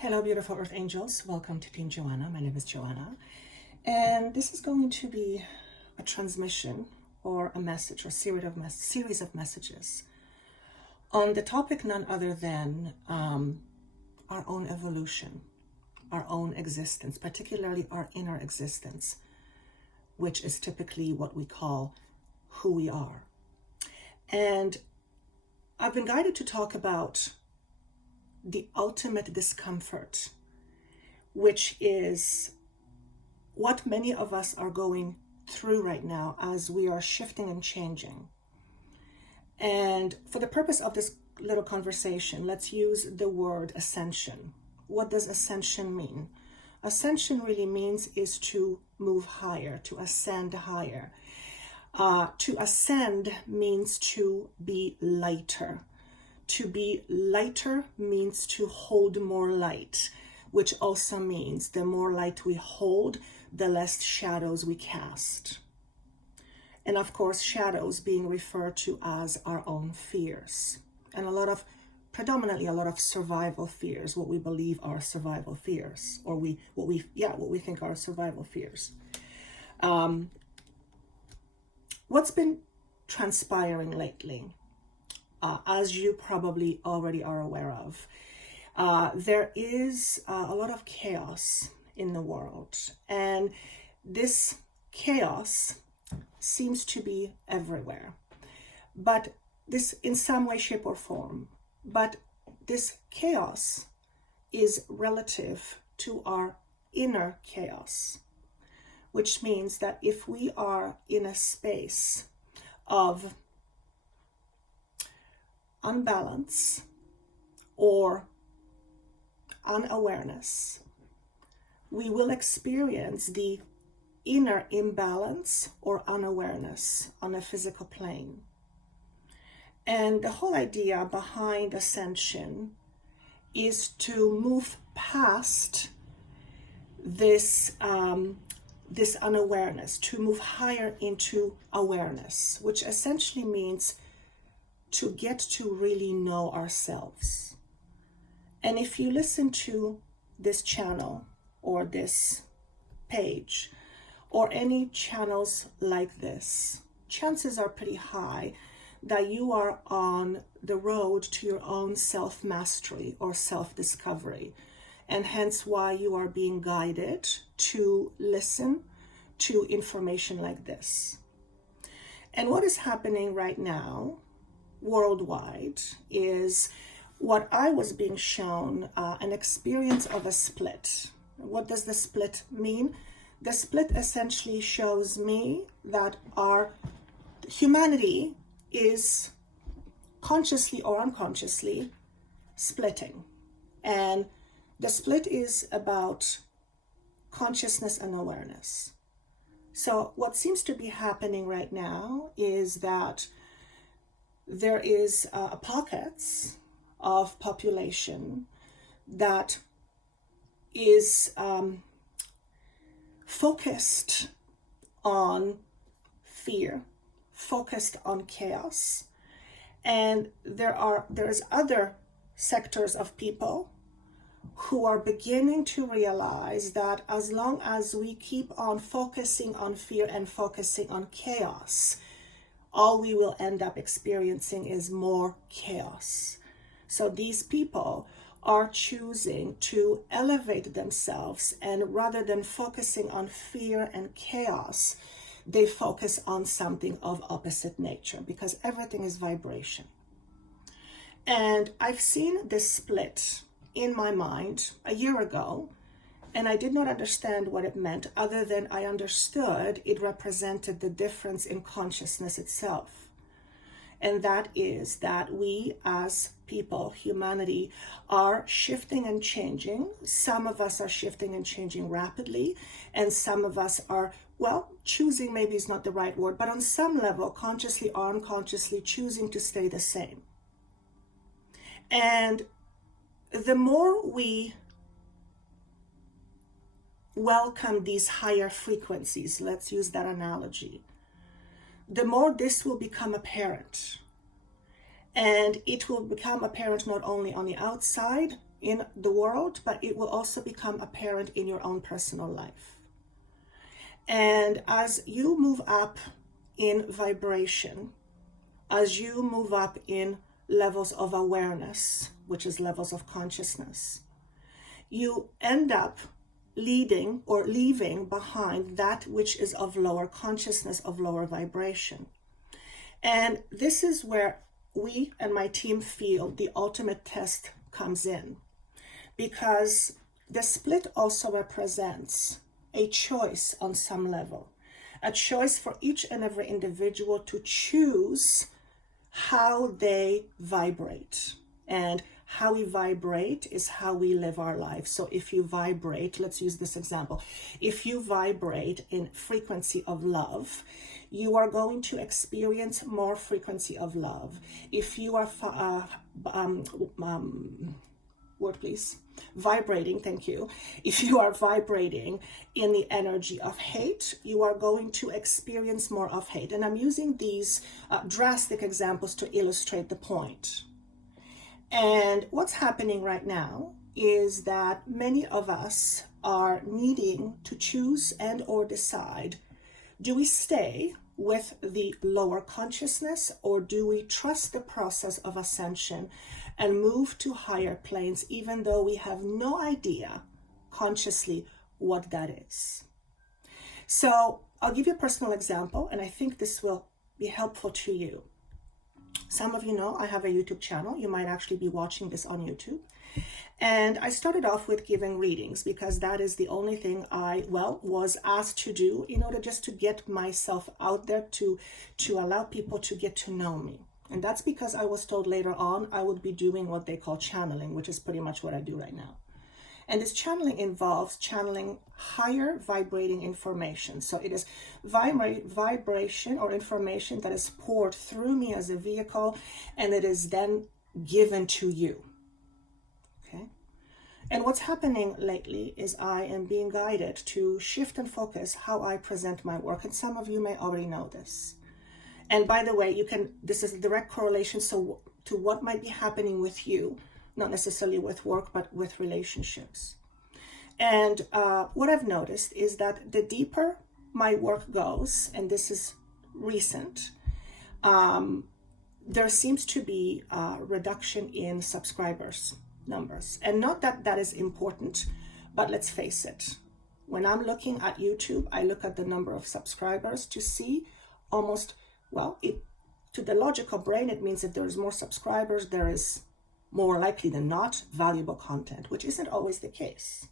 Hello, beautiful Earth Angels. Welcome to Team Joanna. My name is Joanna. And this is going to be a transmission or a message or series of messages on the topic none other than our own evolution, our own existence, particularly our inner existence, which is typically what we call who we are. And I've been guided to talk about the ultimate discomfort, which is what many of us are going through right now as we are shifting and changing. And for the purpose of this little conversation, let's use the word ascension. What does ascension mean? Ascension really means is to move higher, to ascend higher. To ascend means to be lighter. To be lighter means to hold more light, which also means the more light we hold, the less shadows we cast. And of course, shadows being referred to as our own fears. And predominantly a lot of survival fears, what we believe are survival fears, or what we think are survival fears. What's been transpiring lately? As you probably already are aware of, there is a lot of chaos in the world, and this chaos seems to be everywhere, but this in some way, shape, or form. But this chaos is relative to our inner chaos, which means that if we are in a space of unbalance or unawareness, we will experience the inner imbalance or unawareness on a physical plane. And the whole idea behind ascension is to move past this unawareness, to move higher into awareness, which essentially means to get to really know ourselves. And if you listen to this channel or this page or any channels like this, chances are pretty high that you are on the road to your own self-mastery or self-discovery, and hence why you are being guided to listen to information like this. And what is happening right now worldwide is what I was being shown, an experience of a split. What does the split mean? The split essentially shows me that our humanity is consciously or unconsciously splitting. And the split is about consciousness and awareness. So what seems to be happening right now is that there is pockets of population that is focused on fear, focused on chaos, and there's other sectors of people who are beginning to realize that as long as we keep on focusing on fear and focusing on chaos, all we will end up experiencing is more chaos. So these people are choosing to elevate themselves, and rather than focusing on fear and chaos, they focus on something of opposite nature, because everything is vibration. And I've seen this split in my mind a year ago, and I did not understand what it meant, other than I understood it represented the difference in consciousness itself. And that is that we as people, humanity, are shifting and changing. Some of us are shifting and changing rapidly, and some of us are, choosing maybe is not the right word, but on some level, consciously or unconsciously choosing to stay the same. And the more we welcome these higher frequencies, let's use that analogy, the more this will become apparent. And it will become apparent not only on the outside, in the world, but it will also become apparent in your own personal life. And as you move up in vibration, as you move up in levels of awareness, which is levels of consciousness, you end up leading or leaving behind that which is of lower consciousness, of lower vibration. And this is where we and my team feel the ultimate test comes in, because the split also represents a choice on some level, a choice for each and every individual to choose how they vibrate. And how we vibrate is how we live our life. So if you vibrate, let's use this example. If you vibrate in frequency of love, you are going to experience more frequency of love. If you are vibrating, thank you. If you are vibrating in the energy of hate, you are going to experience more of hate. And I'm using these drastic examples to illustrate the point. And what's happening right now is that many of us are needing to choose and or decide, do we stay with the lower consciousness, or do we trust the process of ascension and move to higher planes, even though we have no idea consciously what that is? So I'll give you a personal example, and I think this will be helpful to you. Some of you know I have a YouTube channel. You might actually be watching this on YouTube. And I started off with giving readings because that is the only thing I, was asked to do in order just to get myself out there, to allow people to get to know me. And that's because I was told later on I would be doing what they call channeling, which is pretty much what I do right now. And this channeling involves channeling higher vibrating information. So it is vibration or information that is poured through me as a vehicle, and it is then given to you. Okay? And what's happening lately is I am being guided to shift and focus how I present my work. And some of you may already know this. And by the way, this is a direct correlation to what might be happening with you. Not necessarily with work, but with relationships. And what I've noticed is that the deeper my work goes, and this is recent, there seems to be a reduction in subscribers numbers. And not that that is important, but let's face it. When I'm looking at YouTube, I look at the number of subscribers to see almost, to the logical brain, it means if there is more subscribers, there is more likely than not valuable content, which isn't always the case,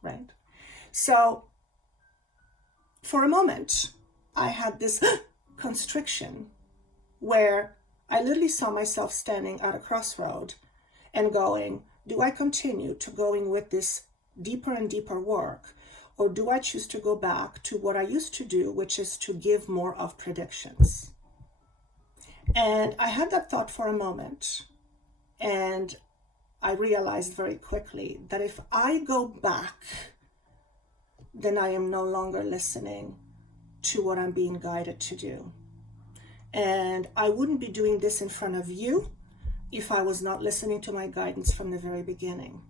right? So for a moment, I had this constriction where I literally saw myself standing at a crossroad and going, do I continue to going with this deeper and deeper work, or do I choose to go back to what I used to do, which is to give more of predictions? And I had that thought for a moment. And I realized very quickly that if I go back, then I am no longer listening to what I'm being guided to do. And I wouldn't be doing this in front of you if I was not listening to my guidance from the very beginning.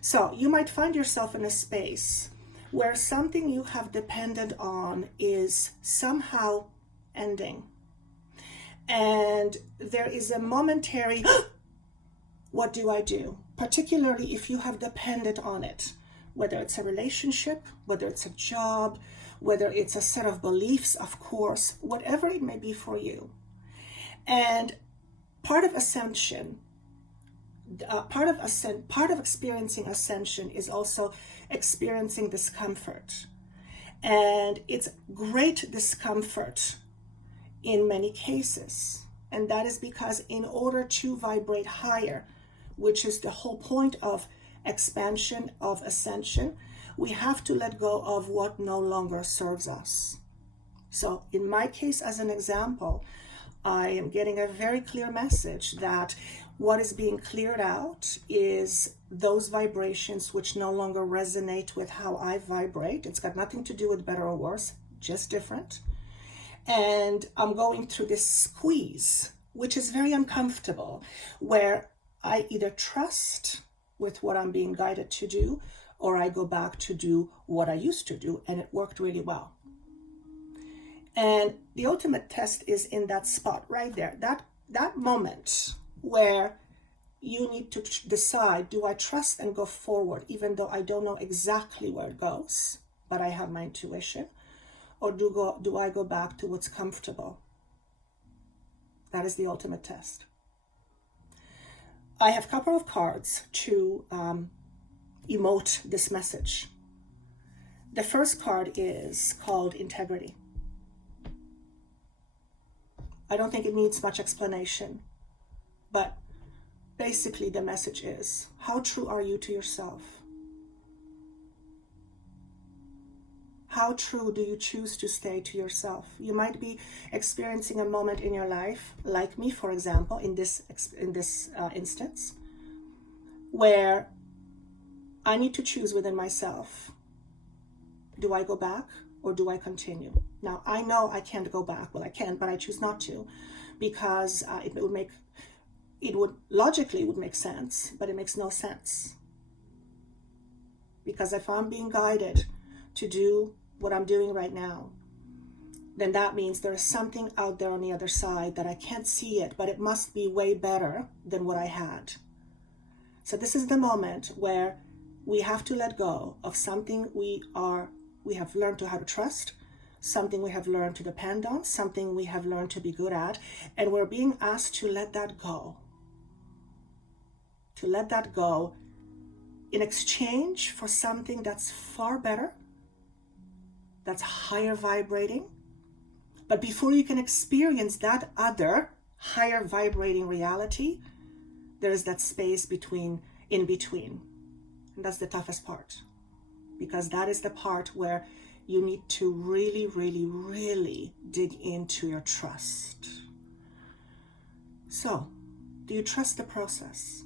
So you might find yourself in a space where something you have depended on is somehow ending. And there is a momentary what do I do? Particularly if you have depended on it, whether it's a relationship, whether it's a job, whether it's a set of beliefs, of course, whatever it may be for you. And part of ascension, part of experiencing ascension is also experiencing discomfort. And it's great discomfort in many cases. And that is because in order to vibrate higher, which is the whole point of expansion, of ascension, we have to let go of what no longer serves us. So in my case, as an example, I am getting a very clear message that what is being cleared out is those vibrations which no longer resonate with how I vibrate. It's got nothing to do with better or worse, just different. And I'm going through this squeeze, which is very uncomfortable, where I either trust with what I'm being guided to do, or I go back to do what I used to do, and it worked really well. And the ultimate test is in that spot right there, that moment where you need to decide, do I trust and go forward even though I don't know exactly where it goes, but I have my intuition, or do I go back to what's comfortable? That is the ultimate test. I have a couple of cards to emote this message. The first card is called Integrity. I don't think it needs much explanation, but basically the message is, how true are you to yourself? How true do you choose to stay to yourself? You might be experiencing a moment in your life, like me, for example, in this instance, where I need to choose within myself. Do I go back or do I continue? Now, I know I can't go back. Well, I can, but I choose not to, because it would logically make sense, but it makes no sense. Because if I'm being guided to do what I'm doing right now, then that means there is something out there on the other side that I can't see it, but it must be way better than what I had. So this is the moment where we have to let go of something we have learned to how to trust, something we have learned to depend on, something we have learned to be good at, and we're being asked to let that go. To let that go in exchange for something that's far better, that's higher vibrating. But before you can experience that other higher vibrating reality, there is that space in between. And that's the toughest part, because that is the part where you need to really, really, really dig into your trust. So, do you trust the process?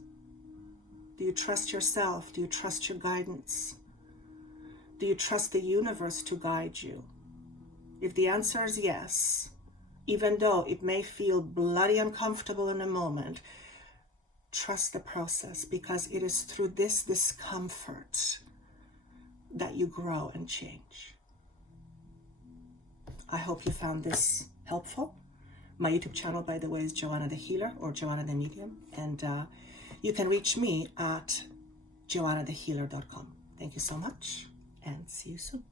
Do you trust yourself? Do you trust your guidance? Do you trust the universe to guide you? If the answer is yes, even though it may feel bloody uncomfortable in a moment, trust the process, because it is through this discomfort that you grow and change. I hope you found this helpful. My YouTube channel, by the way, is Joanna the Healer, or Joanna the Medium, and you can reach me at joannathehealer.com. Thank you so much, and see you soon.